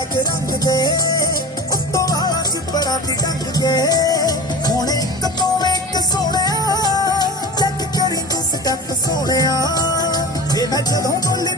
bag रंग के उत्तों आज पराती टंग के होने कतों एक सोने चेक करी तू स्टेप सोने वे मैं जदों बोली